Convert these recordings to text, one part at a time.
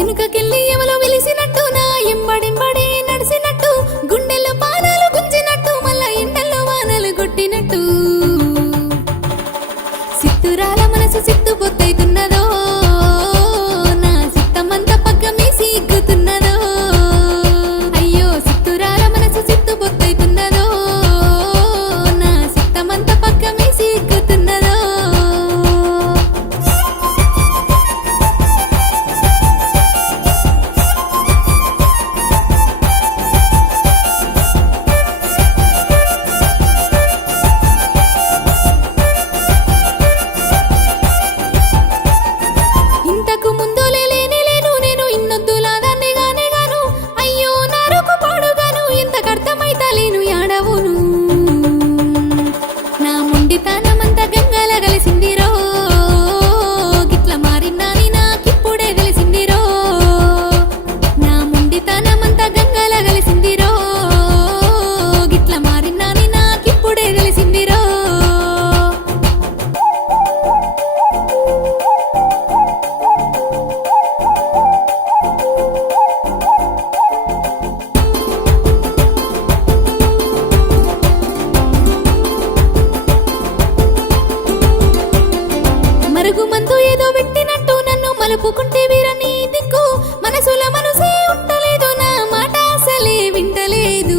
ఎనుకకెళ్ళి ఎవలో వెలిసినట్టు నా ఎంబడెంబడే నడిసినట్టు గుండెల్లో పానాలు గుంజినట్టు మళ్ళా ఎండల్లో వానలు కొట్టినట్టు సిత్తురాల మనసు సిత్తు పొత్తైతున్నదో నా సిత్తమంతా పక్కమే సిగ్గుతున్నదో అయ్యో సిత్తురాల మనసు సిత్తు పొత్తైతున్నదో నా సిత్తమంతా పక్కమే సిగ్గుతున్నదో ఇంతకు ముందు లేనే లేను నేను ఇన్నొద్దులా దాన్ని గానే గాను అయ్యో నారుకు పాడుగాను ఇంతకు అర్థమైతలేను యాడవును నా మొండితనమంతా గంగల కలిసిందిరో గిట్ల మారినాని నాకిప్పుడే తెలిసిందిరో నా మొండితనమంతా గంగల కలిసిందిరో గిట్ల మారినాని నాకిప్పుడే తెలిసిందిరో మరుగు మందు ఏదో పెట్టినట్టు నన్ను మలుపుకుంటే వీరని దిక్కు మనసుల మనసే ఉండలేదు నా మాట అసలే వింటలేదు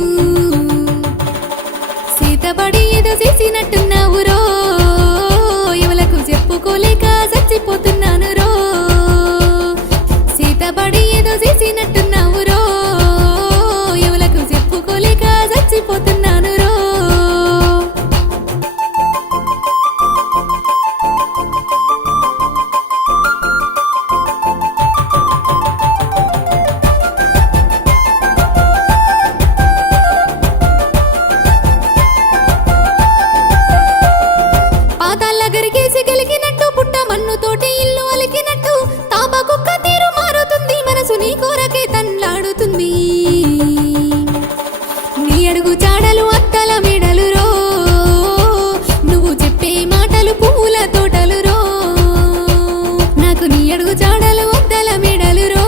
సీతబడి ఏదో చేసినట్టున్నావు రో ఎవలకు చెప్పుకోలేక చచ్చిపోతున్నాను రో సీతబడి ఏదో చేసినట్టున్నావు రో ఎవలకు చెప్పుకోలేక చచ్చిపోతున్నాను రో పాతాళ్ళ గరిగేసి గలిగినట్టు పుట్ట మన్నుతోటి ఇల్లు అలికినట్టు తాపకుక్క తీరు మారుతుంది మనసు నీ కోరకే తన్లాడుతుంది నీ అడుగు చాడలు అత్తల మెడలు రో నువ్వు చెప్పే మాటలు పూల తోటలు రో నాకు నీ అడుగు చాడలు అత్తల మెడలు రో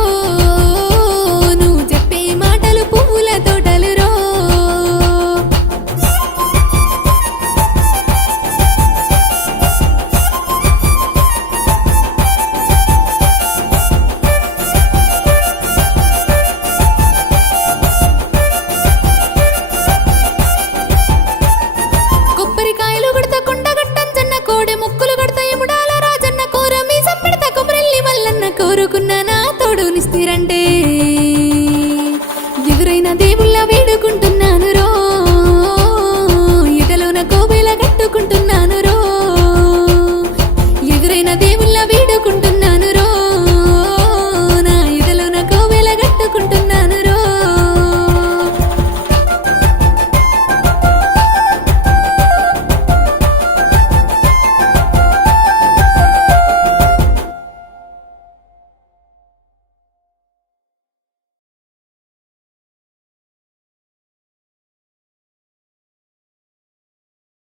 నువ్వు చెప్పే మాటలు పూల తోటలు రో కొబ్బరికాయలు గడత కొండ గట్టంజన్న కోడె ముక్కులు గడత ఎముడాల రాజన్న కోర మీ సంపెడత కొమరెల్లి వల్లన్న కోరుకున్న నా తోడు నిస్తిరంటే